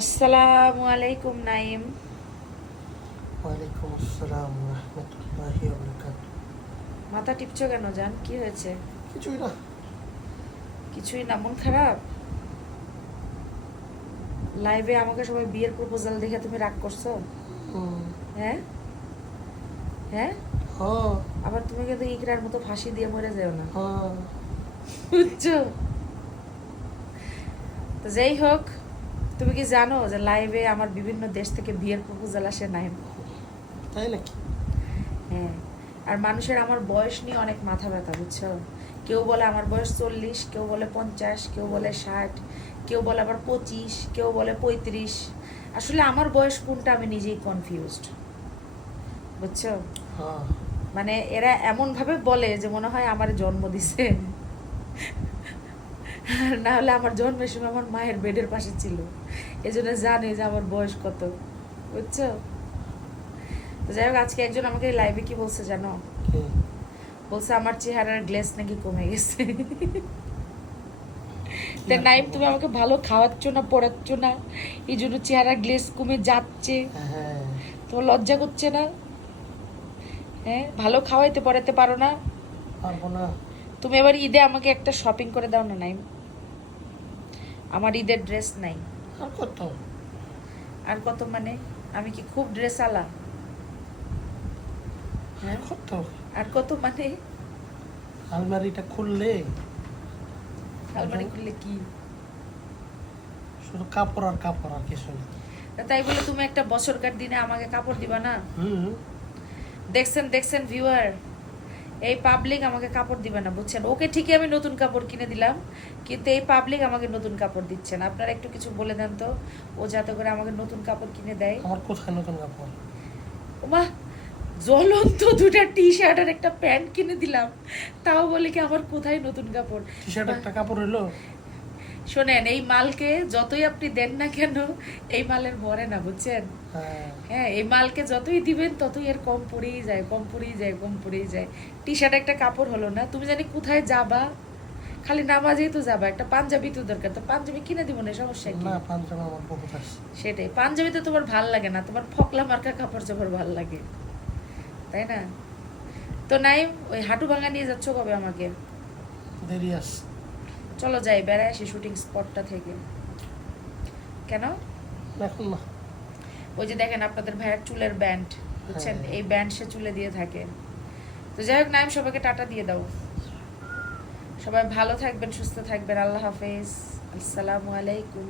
আসসালামু আলাইকুম নাইম। ওয়ালাইকুম আসসালাম রাহমাতুল্লাহি ওয়া বারাকাতুহু। মাথা টিপছো কেন জান, কি হয়েছে? কিছুই না। কিছুই না, মন খারাপ? লাইভে আমাকে সবাই বিয়ের প্রপোজাল দেখে তুমি রাগ করছো? হুম, হ্যাঁ হ্যাঁ, হ্যাঁ, আবার তুমি কিন্তু ইকরার মতো ফাঁসি দিয়ে মরে যাও না, হ্যাঁ। বুঝছো? তো যাই হোক, তুমি কি জানো যে লাইভে আমার বিভিন্ন দেশ থেকে বিয়ের প্রপোজাল আসে নাইম? তাই নাকি? হ্যাঁ। আর মানুষের আমার বয়স নিয়ে অনেক মাথা ব্যথা, বুঝছো? কেউ বলে আমার বয়স 40, কেউ বলে 50, কেউ বলে 60, কেউ বলে আবার 25, কেউ বলে 35। আসলে আমার বয়স কোনটা আমি নিজেই কনফিউজড, বুঝছো? হ্যাঁ, মানে এরা এমনভাবে বলে যে মনে হয় আমার জন্ম দিছে, আর না হলে আমার জন্মের সময় আমার মায়ের বেডের পাশে ছিল, এজন্য জানে যে আমার বয়স কত, বুঝছো? তো যাই হোক, আজকে একজন আমাকে লাইভে কি বলছে জানো? কি? বলছে আমার চেহারার গ্লেজ নাকি কমে গেছে। কি তা আর নাইম, করবো? তুমি আমাকে ভালো খাওয়াচ্ছ না, পড়াচ্ছ না, এই জন্য চেহারা গ্লেজ কমে যাচ্ছে। হ্যাঁ, তোমার লজ্জা করছে না? হ্যাঁ, ভালো খাওয়াইতে পড়াতে পারো না? পারবো না। তুমি এবার ঈদে আমাকে একটা শপিং করে দাও না নাইম, আমার ঈদের ড্রেস নাই। আর কত? আর কত মানে? আমি কি খুব ড্রেস আলা? আর হ্যাঁ, কত? আর কত মানে? আলমারিটা খুললে আলমারি খুললে কি? শুধু কাপড় আর কাপড়, আর কিছু না। তা তাই বলে তুমি একটা বছরকার দিনে আমাকে কাপড় দিবা না? হুম। দেখছেন দেখছেন ভিউয়ার, এই পাবলিক আমাকে কাপড় দিবে না, বুঝছেন? ওকে ঠিকই আমি নতুন কাপড় কিনে দিলাম, কিন্তু এই পাবলিক আমাকে নতুন কাপড় দিচ্ছে না। আপনারা একটু কিছু বলে দেন তো, ও যাতে করে আমাকে নতুন কাপড় কিনে দেয়। আমার কোথায় নতুন কাপড়? ওমা, জ্বলন্ত দুটা টি শার্ট আর একটা প্যান্ট কিনে দিলাম, তাও বলে কি আমার কোথায় নতুন কাপড়? টি শার্ট একটা কাপড় হইলো? শোনেন, এই মালকে যতই আপনি দেন না কেন, এই মালের ভরে না, বুঝছেন? হ্যাঁ, হ্যাঁ, এই মালকে যতই দিবেন ততই এর কম পড়েই যায়, কম পড়েই যায়, কম পড়েই যায়। টি শার্ট একটা কাপড় হলো না, তুমি জানি কোথায় যাবা, খালি নামাজেই তো যাবা, একটা পাঞ্জাবি তো দরকার, তো পাঞ্জাবি কিনে দিব না, সমস্যা কি? না, পাঞ্জামা আমার বহুত আছে। সেটাই, পাঞ্জাবি তো তোমার ভাল লাগে না, তোমার ফকলা মার্কা কাপড় চোপড় ভাল লাগে, তাই না? তো নাই, ওই হাঁটু ভাঙা নিয়ে যাচ্ছ কবে আমাকে? দেরি আছে। চলো যাই, বেড়ায় আসি শুটিং স্পটটা থেকে। কেন? এখন না। ওই যে দেখেন আপনাদের ভাইয়ের চুলের ব্যান্ড, বুঝছেন? হ্যাঁ। এই ব্যান্ড সে চুলে দিয়ে থাকে। তো যাই হোক নাইম, সবাইকে টাটা দিয়ে দাও। সবাই ভালো থাকবেন, সুস্থ থাকবেন, আল্লাহ হাফেজ, আসসালামু আলাইকুম।